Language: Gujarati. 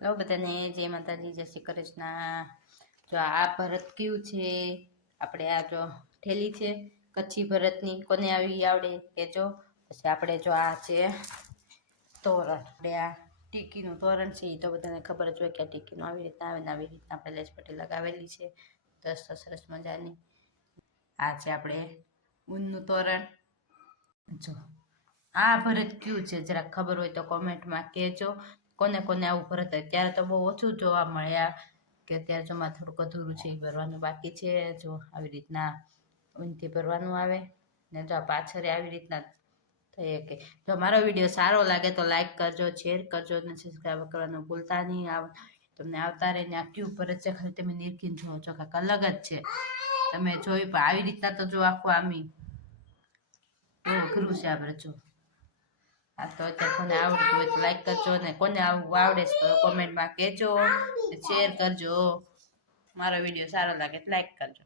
હેલો બધાને, જય માતાજી, જય શ્રી કૃષ્ણ. જો આ ભરત કયું છે, આપણે આ જો ઠેલી છે કચ્છી ભરતની, કોને આવી આવડે કેજો. પછી આપણે જો આ છે તોરણ, આપણે આ ટીકીનું તોરણ છે, એ તો બધાને ખબર જ હોય કે આ ટીકીનું આવી રીતના આવે ને આવી રીતના આપણે લેસ પટ્ટી લગાવેલી છે સરસ મજાની. આ છે આપણે ઊનનું તોરણ. જો આ ભરત કયું છે જરાક ખબર હોય તો કોમેન્ટમાં કહેજો. કોને કોને આવું ભરત હોય. ત્યારે તો બહુ ઓછું જોવા મળ્યા કે અત્યારે જો માં થોડુંક અધૂરું છે, એ ભરવાનું બાકી છે. જો આવી રીતના ઊનથી ભરવાનું આવે ને જો પાછળ આવી રીતના થઈ શકે. જો મારો વિડીયો સારો લાગે તો લાઈક કરજો, શેર કરજો અને સબસ્ક્રાઈબ કરવાનું ભૂલતા નહીં. તમને આવતા રહીને આ ક્યુ ભરત છે, ખાલી તમે નિરખીને જોવો છો કાંઈક અલગ જ છે. તમે જોઈ પણ આવી રીતના તો જો આખું આમી બહુ અઘરું છે આ ભરત. જો આ તો અત્યારે કોને આવડતું હોય તો લાઈક કરજો, ને કોને આવું આવડે છે તો કોમેન્ટમાં કહેજો, શેર કરજો. મારો વિડીયો સારો લાગે તો લાઈક કરજો.